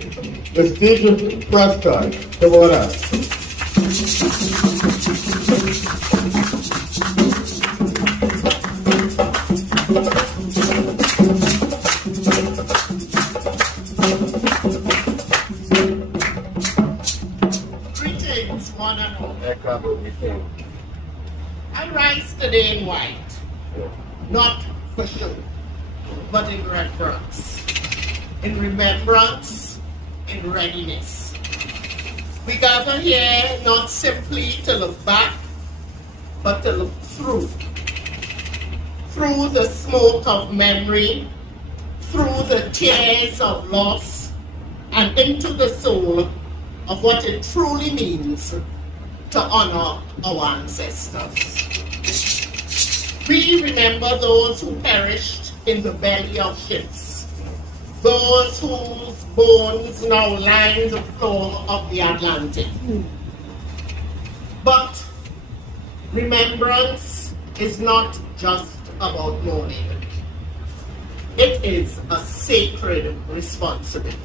Miss Deidre Prescod, come on up. Greetings, one and all. I rise today in white, not for show, but in reverence, in remembrance, in readiness. We gather here not simply to look back, but to look through the smoke of memory, through the tears of loss, and into the soul of what it truly means to honor our ancestors. We remember those who perished in the belly of ships, those whose bones now line the floor of the Atlantic. But remembrance is not just about mourning. It is a sacred responsibility.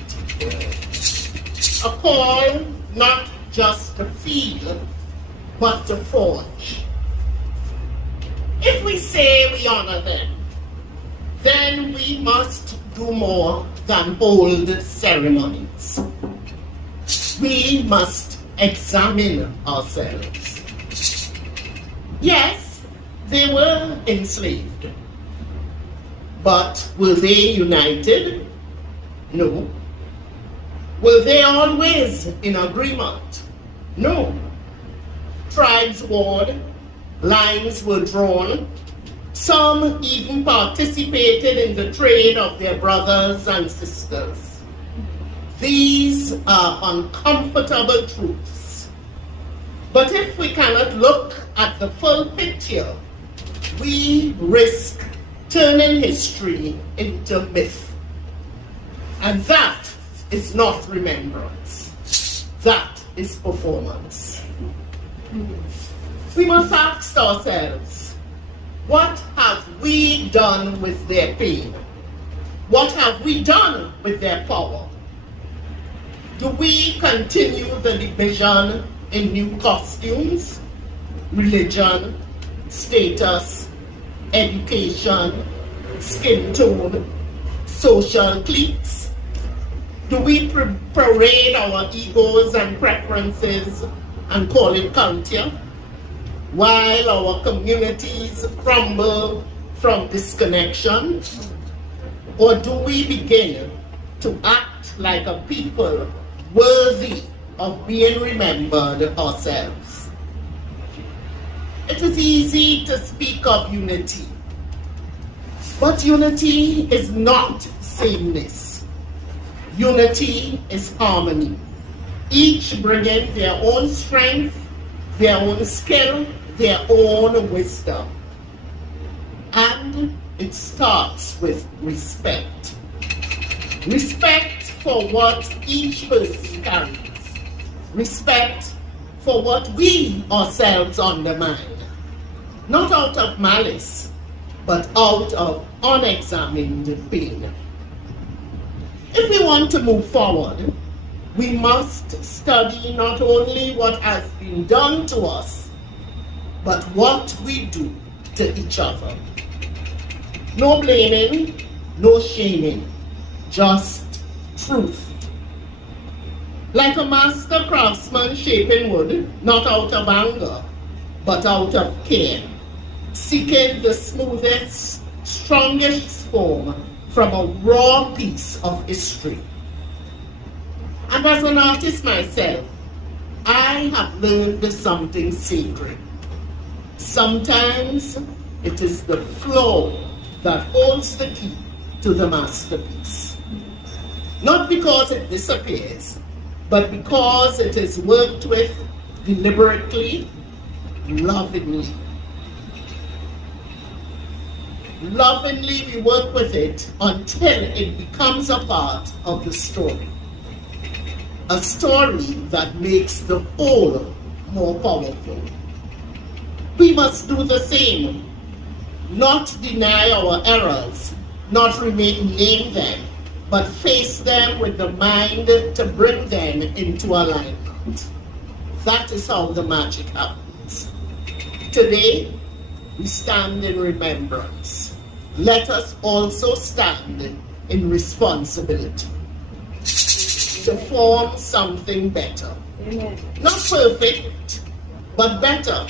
A call not just to feel, but to forge. If we say we honor them, then we must do more than hold ceremonies. We must examine ourselves. Yes, they were enslaved, but were they united? No. Were they always in agreement? No. Tribes warred, lines were drawn. Some even participated in the trade of their brothers and sisters. These are uncomfortable truths. But if we cannot look at the full picture, we risk turning history into myth. And that is not remembrance. That is performance. We must ask ourselves, what have we done with their pain? What have we done with their power? Do we continue the division in new costumes, religion, status, education, skin tone, social cliques? Do we parade our egos and preferences and call it culture, while our communities crumble from disconnection? Or do we begin to act like a people worthy of being remembered ourselves? It is easy to speak of unity, but unity is not sameness. Unity is harmony, each bringing their own strength, their own skill, their own wisdom. And it starts with respect. Respect for what each person carries. Respect for what we ourselves undermine. Not out of malice, but out of unexamined pain. If we want to move forward, we must study not only what has been done to us, but what we do to each other. No blaming, no shaming, just truth. Like a master craftsman shaping wood, not out of anger, but out of care, seeking the smoothest, strongest form from a raw piece of history. And as an artist myself, I have learned something sacred. Sometimes it is the flow that holds the key to the masterpiece. Not because it disappears, but because it is worked with deliberately, lovingly. Lovingly, we work with it until it becomes a part of the story. A story that makes the whole more powerful. We must do the same. Not deny our errors, not name them, but face them with the mind to bring them into alignment. That is how the magic happens. Today, we stand in remembrance. Let us also stand in responsibility to form something better. Amen. Not perfect, but better.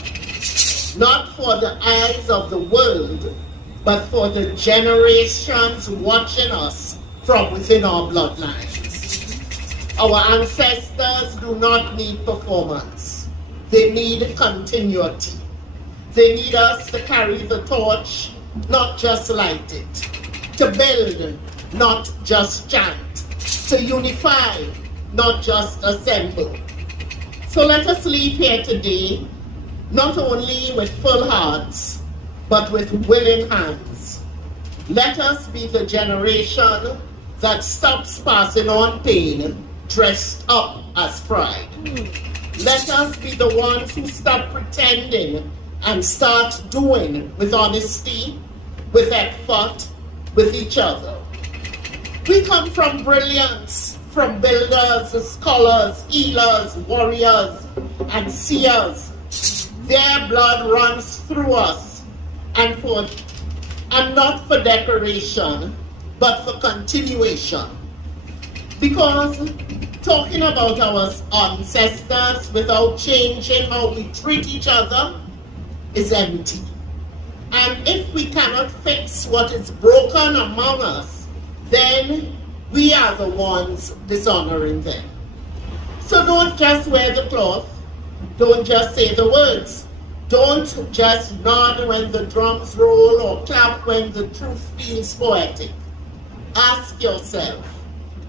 Not for the eyes of the world, but for the generations watching us from within our bloodlines. Our ancestors do not need performance. They need continuity. They need us to carry the torch, not just light it. To build, not just chant. To unify, not just assemble. So let us leave here today, not only with full hearts, but with willing hands. Let us be the generation that stops passing on pain dressed up as pride. Let us be the ones who stop pretending and start doing with honesty, with effort, with each other. We come from brilliance, from builders, scholars, healers, warriors, and seers. Their blood runs through us, and not for decoration, but for continuation. Because talking about our ancestors without changing how we treat each other is empty. And if we cannot fix what is broken among us, then we are the ones dishonoring them. So don't just wear the cloth. Don't just say the words. Don't just nod when the drums roll or clap when the truth feels poetic. Ask yourself,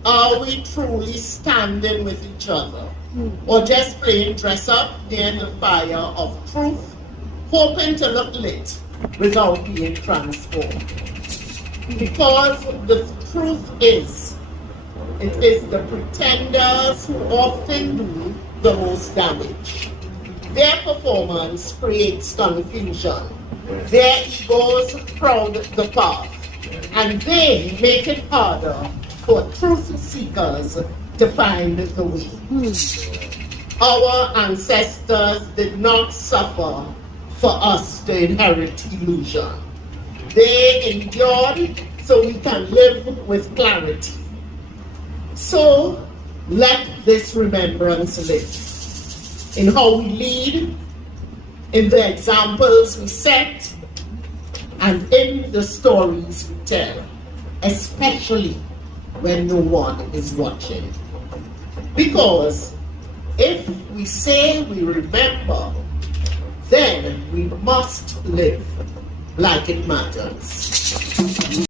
are we truly standing with each other? Or just playing dress up near the fire of truth, hoping to look lit without being transformed? Because the truth is, it is the pretenders who often do the most damage. Their performance creates confusion. Their egos crowd the path. And they make it harder for truth seekers to find the way. Our ancestors did not suffer for us to inherit illusion. They endured so we can live with clarity. So let this remembrance live in how we lead, in the examples we set, and in the stories we tell, especially when no one is watching. Because if we say we remember, then we must live like it matters.